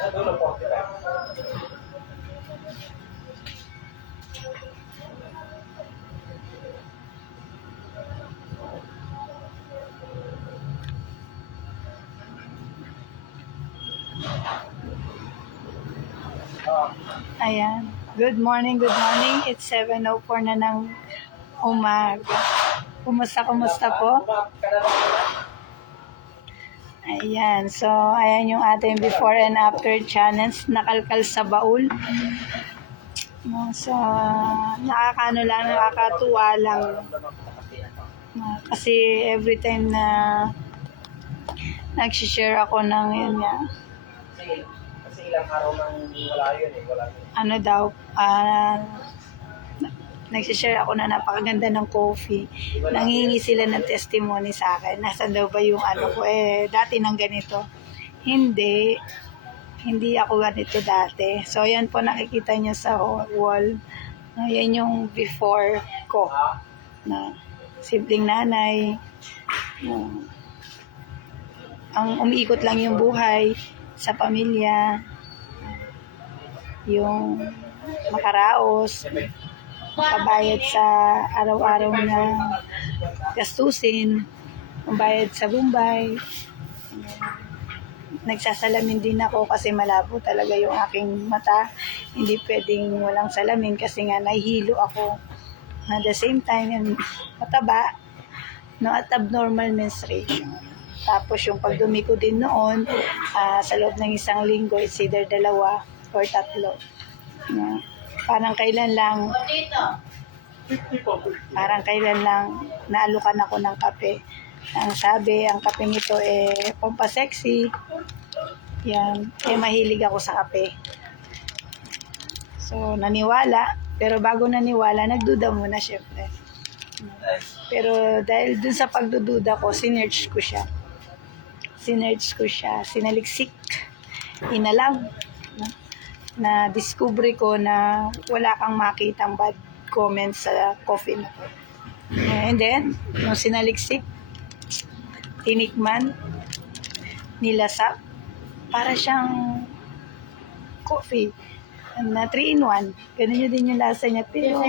Ayan. Good morning, good morning. It's 7:04 na ng umaga. Kumusta po? Ayan. So, ayan yung ating before and after challenge. Nakalkal sa baul. So, nakakatuwa lang. Kasi every time na nagsishare ako ng yun nga. Kasi ilang araw nang wala yun eh. Ano daw, nagsishare ako na napakaganda ng coffee. Nanghingi sila ng testimony sa akin. Nasaan daw ba yung ano ko? Dati nang ganito. Hindi ako ganito dati. So, yan po nakikita nyo sa wall. Yan yung before ko. Na simpleng nanay. Ang umiikot lang yung buhay sa pamilya. Yung makaraos, makabayad sa araw-araw na gastusin, mabayad sa Bombay. Nagsasalamin din ako kasi malabo talaga yung aking mata. Hindi pwedeng walang salamin kasi nga nahihilo ako. At the same time, yung mataba, no, at abnormal menstruation. Tapos yung pagdumi ko din noon, sa loob ng isang linggo, it's either 2 or 3. Parang kailan lang naalukan ako ng kape. Ang sabi, ang kapeng ito pampasexy. Yan, mahilig ako sa kape. So, naniwala. Pero bago naniwala, nagduda muna syempre. Pero dahil dun sa pagdududa ko, sinearch ko siya, sinaliksik, inalam. Na discovery ko na wala kang makitang bad comments sa coffee na to. And then, nung sinaliksik, tinikman, nilasap, para siyang coffee na 3-in-1. Ganun yun din yung lasa niya. Pero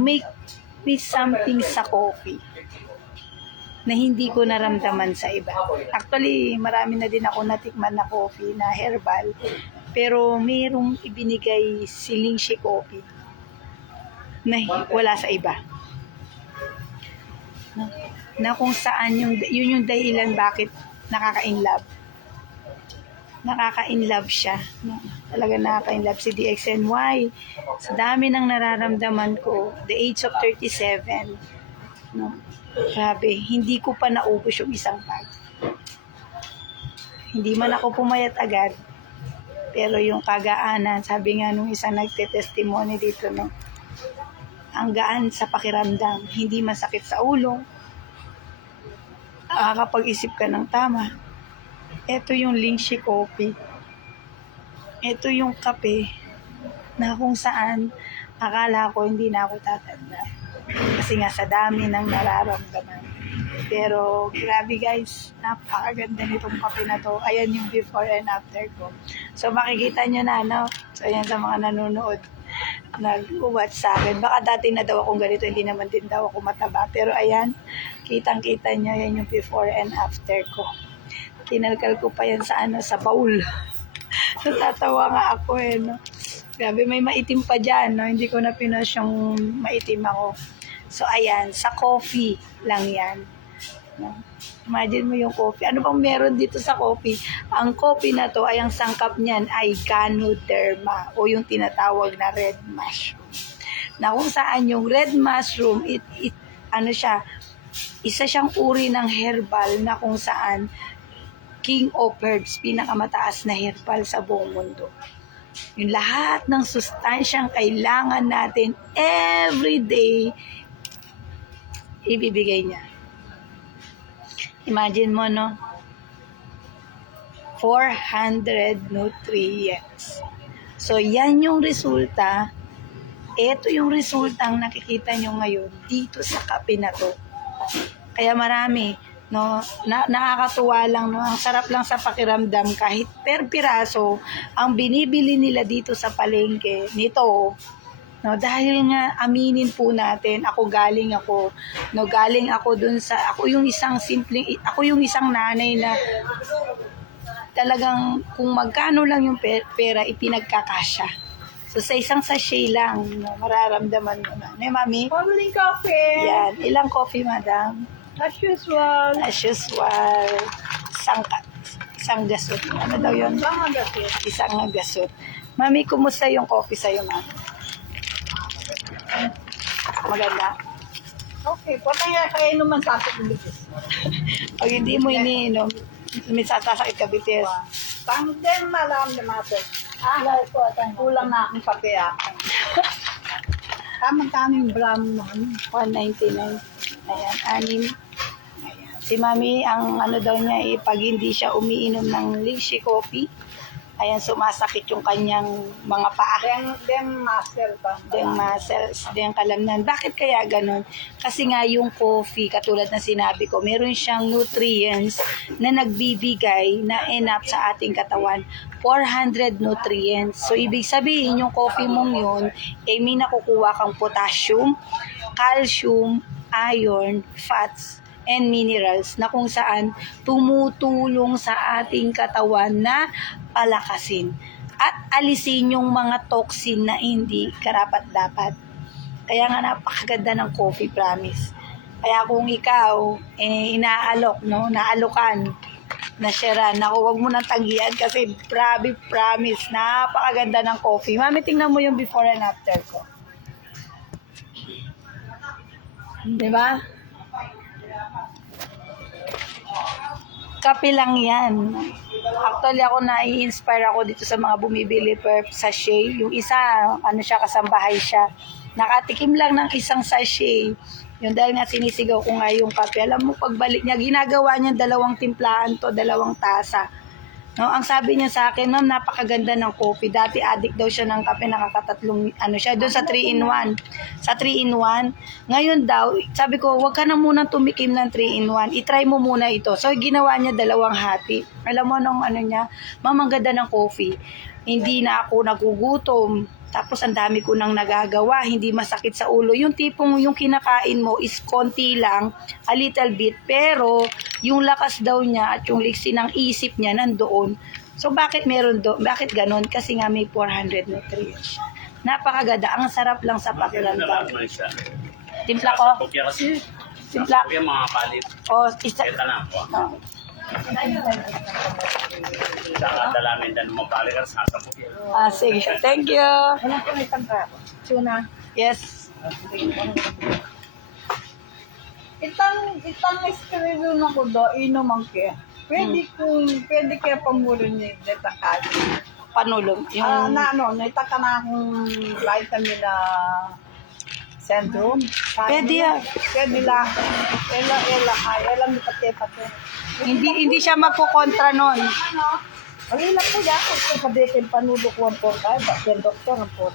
may something sa coffee na hindi ko naramdaman sa iba. Actually, marami na din ako natikman na coffee na herbal. Pero mayroong ibinigay si Lingshi Coffee na wala sa iba. Na kung saan yun yung dahilan bakit nakaka-inlove. Nakaka-inlove siya. Talaga nakaka-inlove si DXNY. Sa dami ng nararamdaman ko, the age of 37, no, grabe, hindi ko pa naubos yung isang bag. Hindi man ako pumayat agad. Pero yung kagaanan, sabi nga nung isang nagte-testimony dito, no, ang gaan sa pakiramdam, hindi masakit sa ulo, nakakapag-isip ka ng tama. Ito yung Lingshi Coffee. Ito yung kape na kung saan akala ko hindi na ako tatanda. Kasi nga sa dami ng nararamdaman. Pero grabe guys, napakaganda nitong kape na to. Ayan yung before and after ko. So makikita nyo na, no? So ayan sa mga nanonood, nag-watch sa akin. Baka dati na daw akong ganito, hindi naman din daw ako mataba. Pero ayan, kitang-kita nyo, yan yung before and after ko. Kinalkal ko pa yan sa baul. Natatawa nga ako no? Grabe, may maitim pa dyan, no? Hindi ko na pinos yung maitim ako. So ayan, sa coffee lang yan. No? Imagine mo yung coffee. Ano bang meron dito sa coffee? Ang coffee na to ay ang sangkap niyan ay Ganoderma o yung tinatawag na red mushroom. Na kung saan yung red mushroom, ano siya, isa siyang uri ng herbal na kung saan king of herbs, pinakamataas na herbal sa buong mundo. Yung lahat ng sustansyang kailangan natin everyday, ibibigay niya. Imagine mo, no? 400 nutrients. So, yan yung resulta. Ito yung resulta ang nakikita nyo ngayon dito sa kape na to. Kaya marami, No, nakakatuwa lang, no. Ang sarap lang sa pakiramdam kahit per piraso ang binibili nila dito sa palengke nito. No, dahil nga aminin po natin, galing ako dun sa ako yung isang nanay na talagang kung magkano lang yung pera ipinagkakasya. So sa isang sachet lang, no, mararamdaman mo na. Ne, mami? Morning coffee. Yan, ilang coffee, madam? As usual. As usual, isang gasot. Ano daw yun? Baka kasi. Isang gasot. Mami, kumusta yung coffee sa'yo, mami? Maganda. Okay, patay nga kayo naman sa akin. Pag hindi mo iniinom, may sasakit ka bitis. Tangden malam na natin. Kulang na akong kape Tama-tama yung brown mo. 199. Ayan, 6. Ayan. Si mami, ang ano daw niya, pag hindi siya umiinom ng lychee coffee, ayan, sumasakit yung kanyang mga paa. Dem master pa. Yung muscles, yung kalamnan. Bakit kaya ganun? Kasi nga yung coffee, katulad na sinabi ko, meron siyang nutrients na nagbibigay na enough sa ating katawan. 400 nutrients. So, ibig sabihin, yung coffee mong yun, may nakukuha kang potassium, calcium, iron, fats, and minerals na kung saan tumutulong sa ating katawan na palakasin at alisin yung mga toxin na hindi karapat-dapat. Kaya nga napakaganda ng coffee, promise. Kaya kung ikaw, naalokan na sharean, naku, wag mo nang tanggihan kasi promise, napakaganda ng coffee. Mami, tingnan mo yung before and after ko. Diba? Kape lang yan. Actually, ako nai-inspire ako dito sa mga bumibili per sachet. Yung isa, kasambahay siya. Nakatikim lang ng isang sachet. Yung dahil nga sinisigaw ko nga yung kape. Alam mo, pagbalik niya, ginagawa niya 2 timplahan to, 2 tasa. No, ang sabi niya sa akin, ma'am, napakaganda ng coffee. Dati addict daw siya ng kape, nakakatatlong, siya, doon sa 3-in-1. Sa 3-in-1, ngayon daw, sabi ko, wag ka na muna tumikim ng 3-in-1. I-try mo muna ito. So, ginawa niya 2 hati. Alam mo nung niya, ma'am, ang ganda ng coffee. Hindi na ako nagugutom. Tapos, ang dami ko nang nagagawa. Hindi masakit sa ulo. Yung tipong yung kinakain mo is konti lang, a little bit. Pero, yung lakas daw niya at yung liksi ng isip niya nandoon. So, bakit meron doon? Bakit ganon? Kasi nga may 400 nutrients. Napakaganda. Ang sarap lang sa pakiramdam. Timpla ko? Timpla. Mga palit. O, isa. Ito na po. Oh. Dalamin din mo palit sa sapukya. Sige. Thank you. Walang punitan ka. Tuna. Yes. Itang eskrelo na ko do, inuman kaya. Pwede kaya pamurin niya detakal. Panulong. Yung, Naitaka na akong vitamin na Centrum. Pwede yan. Pwede lang. Ela, mi pati. hindi siya magkukontra nun. Ang ilang po yan, kung kabikin panulok 145, bakit doktor ang po.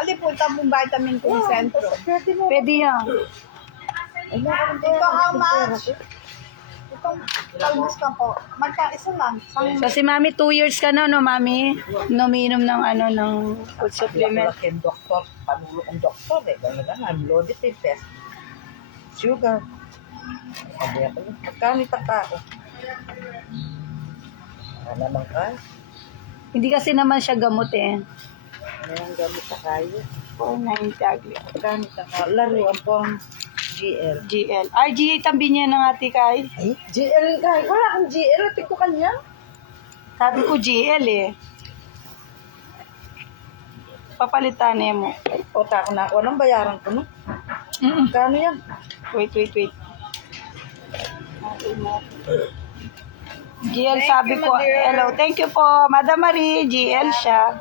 Ali po, itang vitamin ko yung Centrum. Pwede yan. Ito how much? Itong talbos ka po. Magkaisa lang. So si Mami, 2 years ka na, no, Mami? Nominom ng ng food supplement. Yung doktor, panulok ang doktor eh. Gano'n, loaded yung test. Sugar. Sabi ako, magkano taka ako? Ano naman ka? Hindi kasi naman siya gamot eh. Ano yung gamit sa kayo? 490 agli. Magkano taka? Laruan po ang GL. GL. RGA tabi niya ng ate kay. Ay, GL ka. Wala kang GL. Ati ko kanya. Sabi ko GL eh. Papalitan eh mo. O, tako na ako. Anong bayaran ko, no? Magkano yan? Wait. GL sabi ko. Hello, thank you po. Madam Marie, GL siya.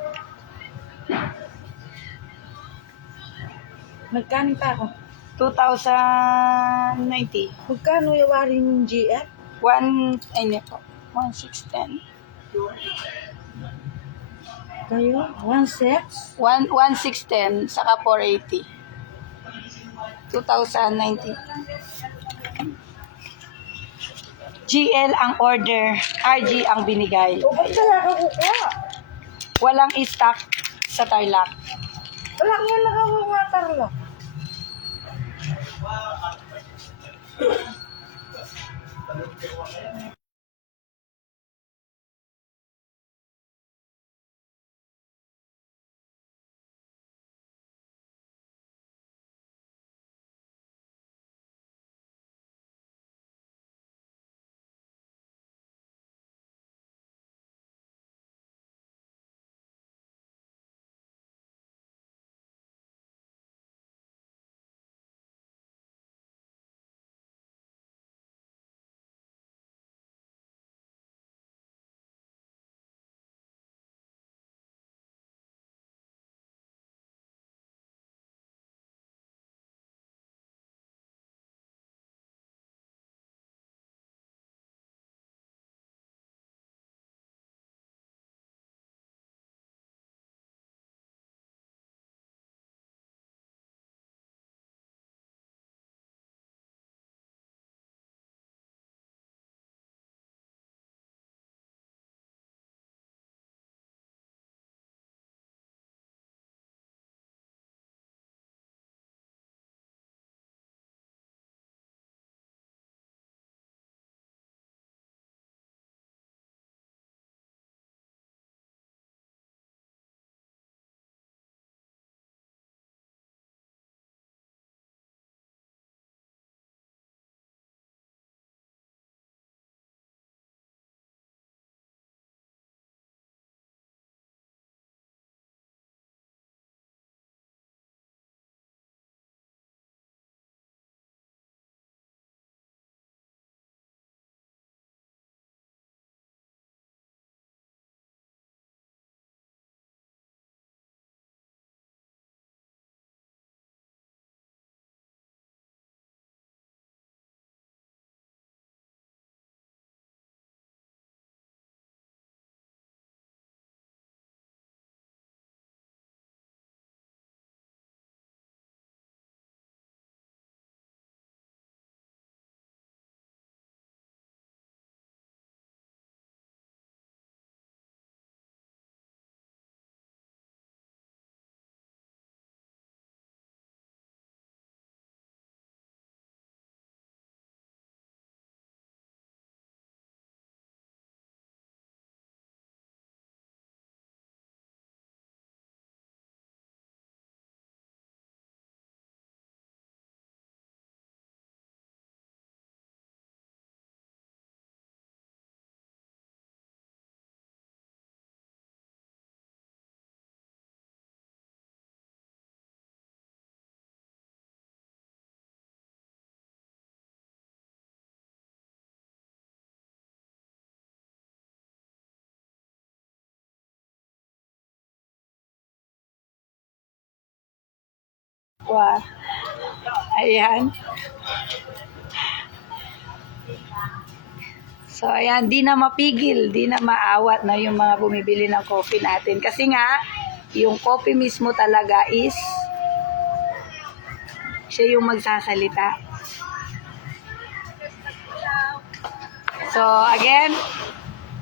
Magkano ka ako? 2,090. Magkano yawarin yung GL? 1,610. Kayo? 1 set? 1,610 saka 480. 2,090. GL ang order, RG ang binigay. O, ba't wala ka kukuha? Walang stock sa Tarlac. Wala nga nakakuha tarla. Wow. Ayan. So, ayan, di na mapigil, di na maawat na yung mga bumibili ng coffee natin. Kasi nga, yung coffee mismo talaga is siya yung magsasalita. So, again,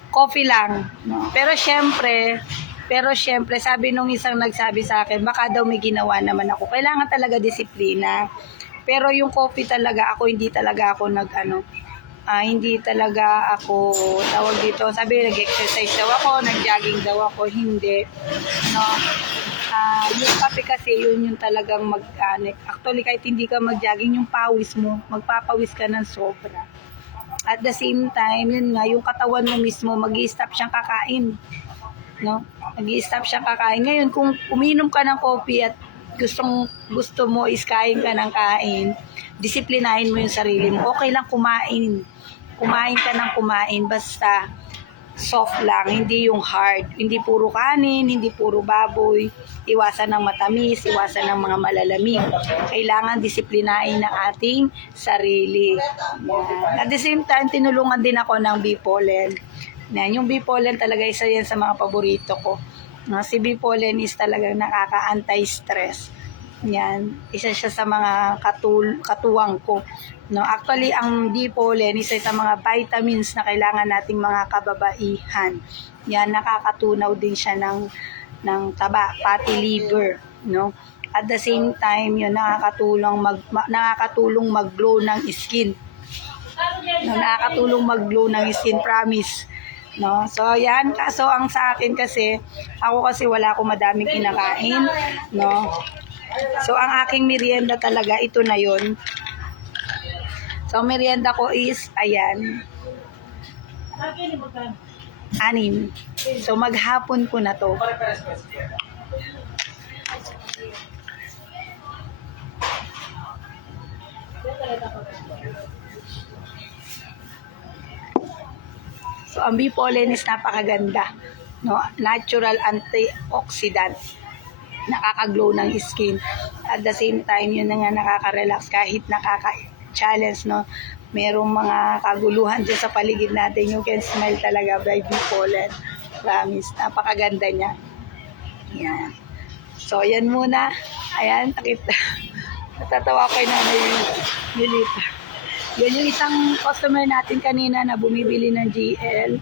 coffee lang. No? Pero syempre, sabi nung isang nagsabi sa akin, baka daw may ginawa naman ako. Kailangan talaga disiplina. Pero yung coffee talaga, hindi talaga ako hindi talaga ako, tawag dito, sabi nag-exercise daw ako, nag-jogging daw ako, hindi. No? Yung kape kasi, yun yung talagang actually, kahit hindi ka mag-jogging, yung pawis mo, magpapawis ka ng sobra. At the same time, yun nga, yung katawan mo mismo, mag-i-stop siyang kakain. No? Mag-i-stop siyang kakain. Ngayon, kung uminom ka ng coffee at gusto mo is kain ka ng kain, disiplinahin mo yung sarili mo. Okay lang kumain. Kumain ka ng kumain, basta soft lang, hindi yung hard. Hindi puro kanin, hindi puro baboy. Iwasan ng matamis, iwasan ng mga malalamig. Kailangan disiplinahin ng ating sarili. At the same time, tinulungan din ako ng bee pollen. Yung bee pollen talaga isa yan sa mga paborito ko. Si bee pollen is talagang nakaka-anti-stress. Yan, isa siya sa mga katuwang ko No, actually, ang bee pollen isa sa mga vitamins na kailangan nating mga kababaihan. Yan, nakakatunaw din siya ng taba, fatty liver, no? At the same time, yun nakakatulong mag-glow ng skin. No, nakakatulong mag-glow ng skin, promise. No? So, yan. Kaso, ang sa akin kasi, ako kasi wala akong madaming kinakain. No? So, ang aking merienda talaga, ito na yon. So, merienda ko is, ayan, 6. So, maghapon ko na to. So, ang bee pollen is napakaganda. No? Natural antioxidant. Nakaka-glow ng skin. At the same time, yun na nga nakaka-relax kahit nakaka-challenge, no? Merong mga kaguluhan dyan sa paligid natin. You can smell talaga by bee pollen. Promise. Napakaganda niya. Yan. So, yan muna. Ayan, nakita. Natatawa ko kay Nanay Yulita. Yan yung isang customer natin kanina na bumibili ng GL.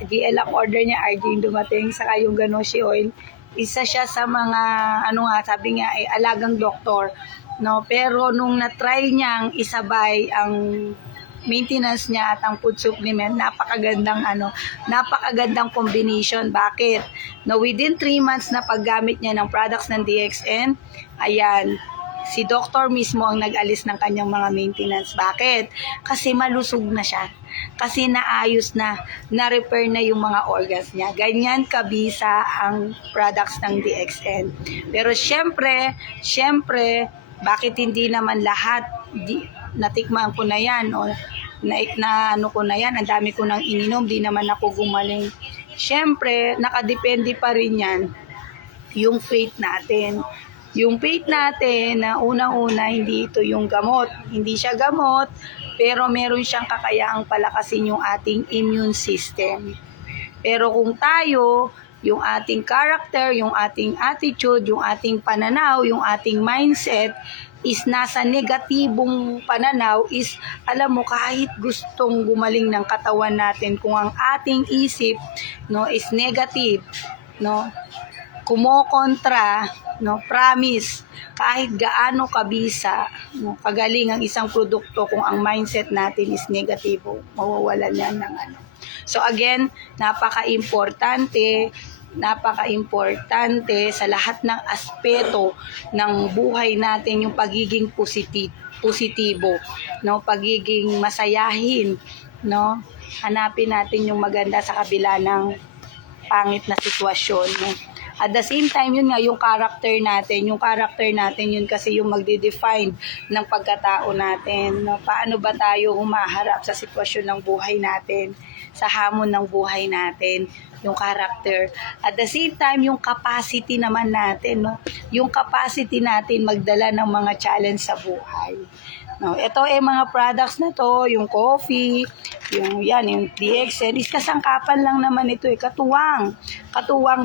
GL ang order niya, RG yung dumating, saka yung Ganoshi oil. Isa siya sa mga, sabi nga, alagang doktor. No? Pero nung na-try niyang isabay ang maintenance niya at ang food supplement, napakagandang combination. Bakit? No, within 3 months na paggamit niya ng products ng DXN, ayan, si doktor mismo ang nag-alis ng kanyang mga maintenance. Bakit? Kasi malusog na siya. Kasi naayos na, na-repair na yung mga organs niya. Ganyan kabisa ang products ng DXN. Pero syempre, bakit hindi naman lahat natikman ko na yan o ko na yan, ang dami ko nang ininom, di naman ako gumaling. Syempre, nakadepende pa rin yan yung faith natin. Yung faith natin na unang-una, hindi ito yung gamot. Hindi siya gamot, pero meron siyang kakayaang palakasin yung ating immune system. Pero kung tayo, yung ating character, yung ating attitude, yung ating pananaw, yung ating mindset is nasa negatibong pananaw, is alam mo, kahit gustong gumaling ng katawan natin, kung ang ating isip, no, is negative, no, kumokontra, no, promise, kahit gaano kabisa, no, kagaling ang isang produkto, kung ang mindset natin is negatibo, mawawalan yan ng So again, napaka-importante sa lahat ng aspeto ng buhay natin yung pagiging positibo, no, pagiging masayahin, no, hanapin natin yung maganda sa kabila ng pangit na sitwasyon, no? At the same time, yun nga, yung character natin, yun kasi yung magde-define ng pagkatao natin. No? Paano ba tayo humaharap sa sitwasyon ng buhay natin, sa hamon ng buhay natin, yung character. At the same time, yung capacity naman natin, no? Yung capacity natin magdala ng mga challenge sa buhay. No, ito mga products na to, yung coffee, yung DXN, is kasangkapan lang naman ito, katuwang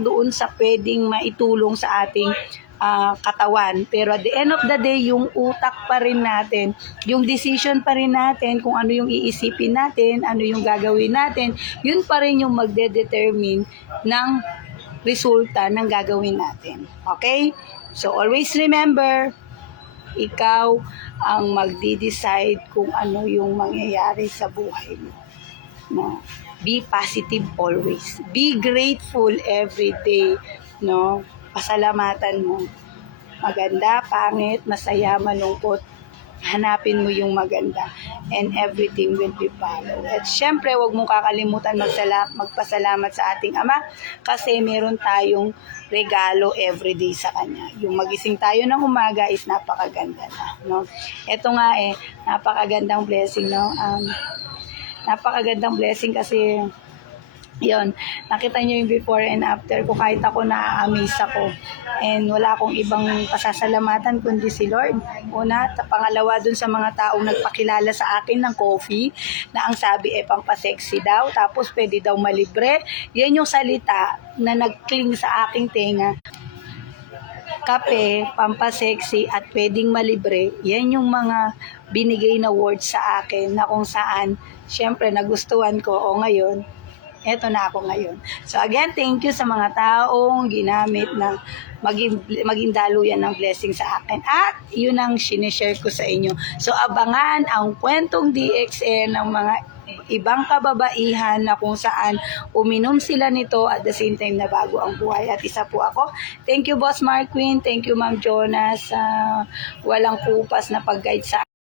doon sa pwedeng maitulong sa ating katawan. Pero at the end of the day, yung utak pa rin natin, yung decision pa rin natin, kung ano yung iisipin natin, ano yung gagawin natin, yun pa rin yung magde-determine ng resulta ng gagawin natin. Okay? So always remember, ikaw ang magde-decide kung ano yung mangyayari sa buhay mo. No? Be positive always. Be grateful every day. No? Pasalamatan mo. Maganda, pangit, masaya, malungkot. Hanapin mo yung maganda. And everything will be followed. At syempre, huwag mong kakalimutan magpasalamat sa ating Ama kasi meron tayong regalo everyday sa Kanya. Yung magising tayo ng umaga is napakaganda na. No? Ito nga napakagandang blessing. No? Napakagandang blessing kasi yon, nakita nyo yung before and after ko, kahit ako na-amaze ako. And wala akong ibang pasasalamatan kundi si Lord. Una, pangalawa dun sa mga taong nagpakilala sa akin ng coffee na ang sabi pampasexy daw, tapos pwede daw malibre. Yan yung salita na nag-cling sa aking tenga. kape, pampasexy at pwedeng malibre, yan yung mga binigay na words sa akin na kung saan, syempre nagustuhan ko o ngayon, eto na ako ngayon. So again, thank you sa mga taong ginamit na maging daluyan ng blessing sa akin. At yun ang sinishare ko sa inyo. So abangan ang kwentong DXN ng mga ibang kababaihan na kung saan uminom sila nito at the same time na bago ang buhay. At isa po ako. Thank you, Boss Marquin. Thank you, Ma'am Jonas, sa walang kupas na pag-guide sa